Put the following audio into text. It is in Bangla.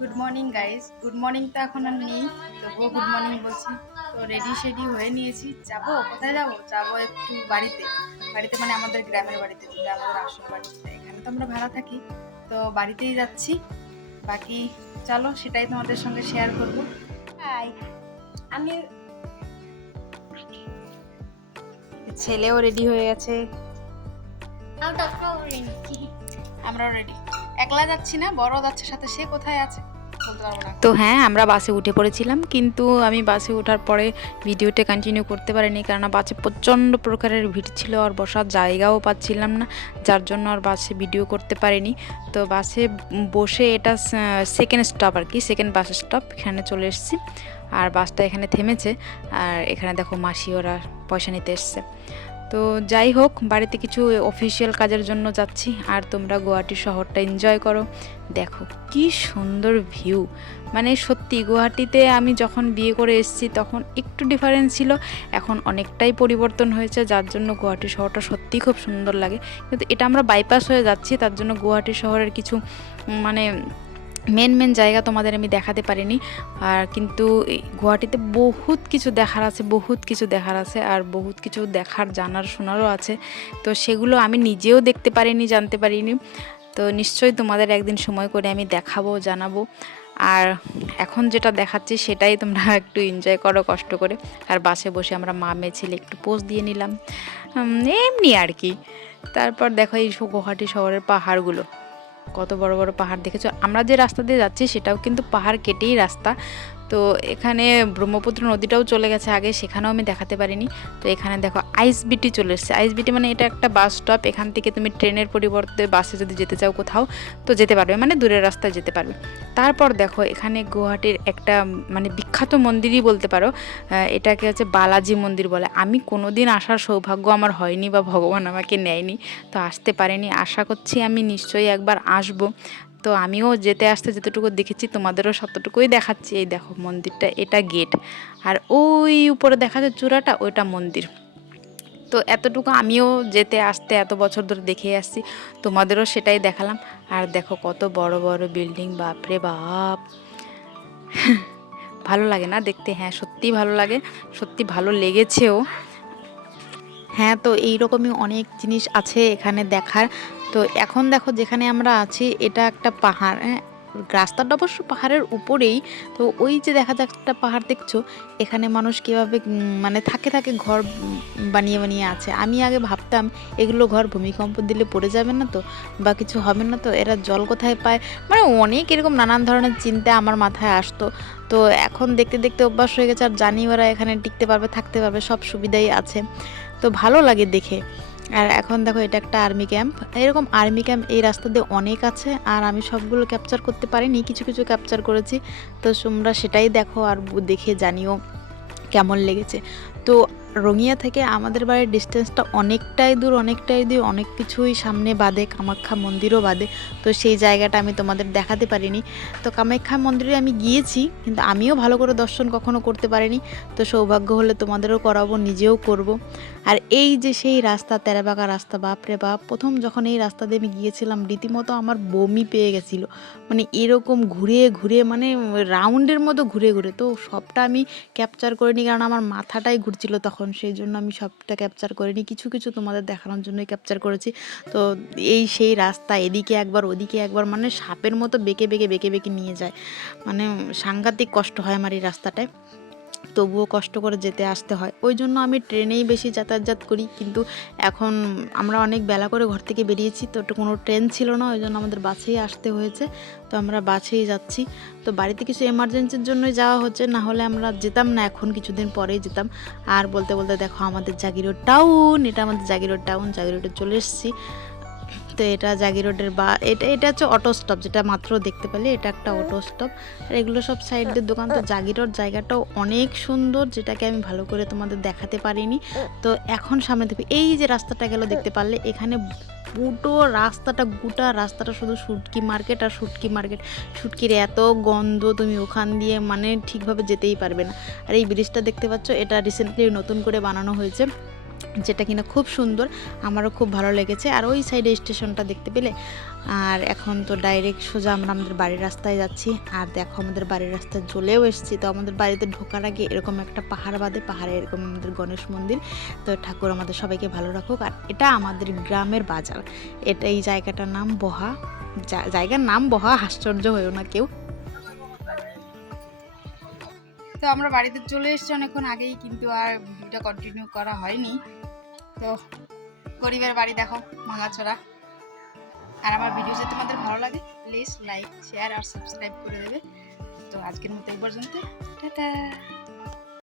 Good morning guys. Good morning তো এখন আর নেই, তবুও গুড মর্নিং বলছি। তো রেডি শেডি হয়ে নিয়েছি, যাবো কোথায় যাবো, যাবো একটু বাড়িতে। বাড়িতে মানে আমাদের গ্রামের বাড়িতে, যেটা আমাদের আসল বাড়িতে। এখানে তো আমরা ভাড়া থাকি, তো বাড়িতেই যাচ্ছি। বাকি চলো সেটাই তোমাদের সঙ্গে শেয়ার করবো। হাই, আমি ছেলেও রেডি হয়ে গেছে, আমরাও রেডি। একলা যাচ্ছি না, বড় যাচ্ছে সাথে, সে কোথায় আছে বলতে পারবো না। তো হ্যাঁ, আমরা বাসে উঠে পড়েছিলাম, কিন্তু আমি বাসে ওঠার পরে ভিডিওটা কন্টিনিউ করতে পারিনি, কারণ বাসে প্রচণ্ড প্রকারের ভিড় ছিল আর বসার জায়গাও পাচ্ছিলাম না, যার জন্য আর বাসে ভিডিও করতে পারিনি। তো বাসে বসে এটা সেকেন্ড স্টপ আর কি, সেকেন্ড বাস স্টপ, এখানে চলে এসেছি। আর বাসটা এখানে থেমেছে, আর এখানে দেখো মাসি ওরা পয়সা নিতে এসছে। তো যাই হোক, বাড়িতে কিছু অফিসিয়াল কাজের জন্য যাচ্ছি। আর তোমরা গুয়াহাটি শহরটা এনজয় করো, দেখো কি সুন্দর ভিউ। মানে সত্যি গুয়াহাটিতে আমি যখন বিয়ে করে এসেছি তখন একটু ডিফারেন্স ছিল, এখন অনেকটাই পরিবর্তন হয়েছে, যার জন্য গুয়াহাটি শহরটা সত্যিই খুব সুন্দর লাগে। কিন্তু এটা আমরা বাইপাস হয়ে যাচ্ছি, তার জন্য গুয়াহাটি শহরের কিছু মানে মেন জায়গা তোমাদের আমি দেখাতে পারিনি। আর কিন্তু গুয়াহাটিতে বহুত কিছু দেখার আছে, আর বহুত কিছু দেখার জানার শোনারও আছে। তো সেগুলো আমি নিজেও দেখতে পারিনি, জানতে পারিনি। তো নিশ্চয়ই তোমাদের একদিন সময় করে আমি দেখাবো, জানাবো। আর এখন যেটা দেখাচ্ছি সেটাই তোমরা একটু এনজয় করো কষ্ট করে। আর বাসে বসে আমরা মা মেয়ে ছেলে একটু পোজ দিয়ে নিলাম, এমনি আর কি। তারপর দেখো এই গুয়াহাটি শহরের পাহাড়গুলো, কত বড় বড় পাহাড় দেখেছো। আমরা যে রাস্তা দিয়ে যাচ্ছি সেটাও কিন্তু পাহাড় কেটেই রাস্তা। তো এখানে ব্রহ্মপুত্র নদীটাও চলে গেছে আগে, সেখানেও আমি দেখাতে পারিনি। তো এখানে দেখো আইএসবিটি চলে এসেছে। আইএসবিটি মানে এটা একটা বাস স্টপ, এখান থেকে তুমি ট্রেনের পরিবর্তে বাসে যদি যেতে চাও কোথাও তো যেতে পারবে, মানে দূরের রাস্তায় যেতে পারবে। তারপর দেখো এখানে গুয়াহাটির একটা মানে বিখ্যাত মন্দিরই বলতে পারো, এটাকে হচ্ছে বালাজি মন্দির বলে। আমি কোনোদিন আসার সৌভাগ্য আমার হয়নি, বা ভগবান আমাকে নেয়নি, তো আসতে পারিনি। আশা করছি আমি নিশ্চয়ই একবার আসবো। তো আমিও যেতে আসতে যেতটুকু দেখেছি তোমাদেরও ততটুকুই দেখাচ্ছি। এই দেখো মন্দিরটা, এটা গেট, আর ওই উপরে দেখা যায় চূড়াটা, ওইটা মন্দির। তো এতটুকু আমিও যেতে আসতে এত বছর ধরে দেখে আসছি, তোমাদেরও সেটাই দেখালাম। আর দেখো কত বড় বড় বিল্ডিং, বাপরে বাপ, ভালো লাগে না দেখতে? হ্যাঁ সত্যিই ভালো লাগে, সত্যি ভালো লেগেছেও। হ্যাঁ, তো এইরকমই অনেক জিনিস আছে এখানে দেখার। তো এখন দেখো যেখানে আমরা আছি এটা একটা পাহাড়, হ্যাঁ, রাস্তাটা অবশ্য পাহাড়ের উপরেই। তো ওই যে দেখা যাচ্ছে একটা পাহাড় দেখছো, এখানে মানুষ কীভাবে মানে থাকে ঘর বানিয়ে বানিয়ে আছে। আমি আগে ভাবতাম এগুলো ঘর ভূমিকম্প দিলে পড়ে যাবে না তো, বা কিছু হবে না তো, এরা জল কোথায় পায়, মানে অনেক এরকম নানান ধরনের চিন্তা আমার মাথায় আসতো। তো এখন দেখতে দেখতে অভ্যাস হয়ে গেছে, আর জানি ওরা এখানে টিকতে পারবে, থাকতে পারবে, সব সুবিধাই আছে। তো ভালো লাগে দেখে। আর এখন দেখো এটা একটা আর্মি ক্যাম্প, এরকম আর্মি ক্যাম্প এই রাস্তা দিয়ে অনেক আছে, আর আমি সবগুলো ক্যাপচার করতে পারিনি, কিছু কিছু ক্যাপচার করেছি। তো তোমরা সেটাই দেখো আর দেখে জানিও কেমন লেগেছে। তো রঙিয়া থেকে আমাদের বাড়ির ডিস্টেন্সটা অনেকটাই দূর, অনেক কিছুই সামনে বাদে, কামাখ্যা মন্দিরও বাদে। তো সেই জায়গাটা আমি তোমাদের দেখাতে পারিনি। তো কামাখ্যা মন্দিরে আমি গিয়েছি, কিন্তু আমিও ভালো করে দর্শন কখনো করতে পারিনি। তো সৌভাগ্য হলে তোমাদেরও করাবো, নিজেও করব। আর এই যে সেই রাস্তা, তেরাবাঁকা রাস্তা, বাপরে বাপ, প্রথম যখন এই রাস্তা দিয়ে আমি গিয়েছিলাম রীতিমতো আমার বমি পেয়ে গেছিলো। মানে এরকম ঘুরে ঘুরে, মানে রাউন্ডের মতো ঘুরে ঘুরে। তো সবটা আমি ক্যাপচার করিনি, কারণ আমার মাথাটাই ঘুরছিল তখন, সেই জন্য আমি সবটা ক্যাপচার করিনি, কিছু কিছু তোমাদের দেখানোর জন্যই ক্যাপচার করেছি। তো এই সেই রাস্তা, এদিকে একবার ওদিকে একবার, মানে সাপের মতো বেঁকে বেঁকে নিয়ে যায়। মানে সাংঘাতিক কষ্ট হয় আমার এই রাস্তাটায়, তবুও কষ্ট করে যেতে আসতে হয়। ওই জন্য আমি ট্রেনেই বেশি যাতায়াত করি। কিন্তু এখন আমরা অনেক বেলা করে ঘর থেকে বেরিয়েছি, তো কোনো ট্রেন ছিল না, ওই জন্য আমাদের বাসেই আসতে হয়েছে। তো আমরা বাসেই যাচ্ছি। তো বাড়িতে কিছু এমার্জেন্সির জন্যই যাওয়া হচ্ছে, না হলে আমরা যেতাম না, এখন কিছুদিন পরেই যেতাম। আর বলতে বলতে দেখো আমাদের জাগিরোড টাউন, এটা আমাদের জাগিরোড টাউন, জাগিরোডে চলে এসেছি। তো এটা জাগিরোডের বা এটা এটা হচ্ছে অটো স্টপ, যেটা মাত্র দেখতে পেলে, এটা একটা অটো স্টপ। আর এগুলো সব সাইডের দোকান। তো জাগিরোড জায়গাটাও অনেক সুন্দর, যেটাকে আমি ভালো করে তোমাদের দেখাতে পারিনি। তো এখন সামনে দেখো এই যে রাস্তাটা গেল, দেখতে পারলে এখানে গোটা রাস্তাটা শুধু শুটকি মার্কেট আর শুটকি মার্কেট। শুটকির এত গন্ধ, তুমি ওখান দিয়ে মানে ঠিকভাবে যেতেই পারবে না। আর এই ব্রিজটা দেখতে পাচ্ছ, এটা রিসেন্টলি নতুন করে বানানো হয়েছে। যেটা কিনা খুব সুন্দর, আমারও খুব ভালো লেগেছে। আর ওই সাইডে স্টেশনটা দেখতে পেলে। আর এখন তো ডাইরেক্ট সোজা আমরা আমাদের বাড়ির রাস্তায় যাচ্ছি। আর দেখো আমাদের বাড়ির রাস্তায় চলেও এসেছি। তো আমাদের বাড়িতে ঢোকার আগে এরকম একটা পাহাড় বাদে, পাহাড়ে এরকম আমাদের গণেশ মন্দির। তো ঠাকুর আমাদের সবাইকে ভালো রাখুক। আর এটা আমাদের গ্রামের বাজার, এটা এই জায়গাটার নাম বহা, জায়গার নাম বহা, আশ্চর্য হয়েও না কেউ। তো আমরা বাড়িতে চলে এসেছি অনেকক্ষণ আগেই, কিন্তু আর ভিডিওটা কন্টিনিউ করা হয়নি। তো গরিবের বাড়ি দেখো ভাঙাচোরা। আর আমার ভিডিও যদি তোমাদের ভালো লাগে প্লিজ লাইক শেয়ার আর সাবস্ক্রাইব করে দেবে। তো আজকের মতো এই পর্যন্ত, টাটা।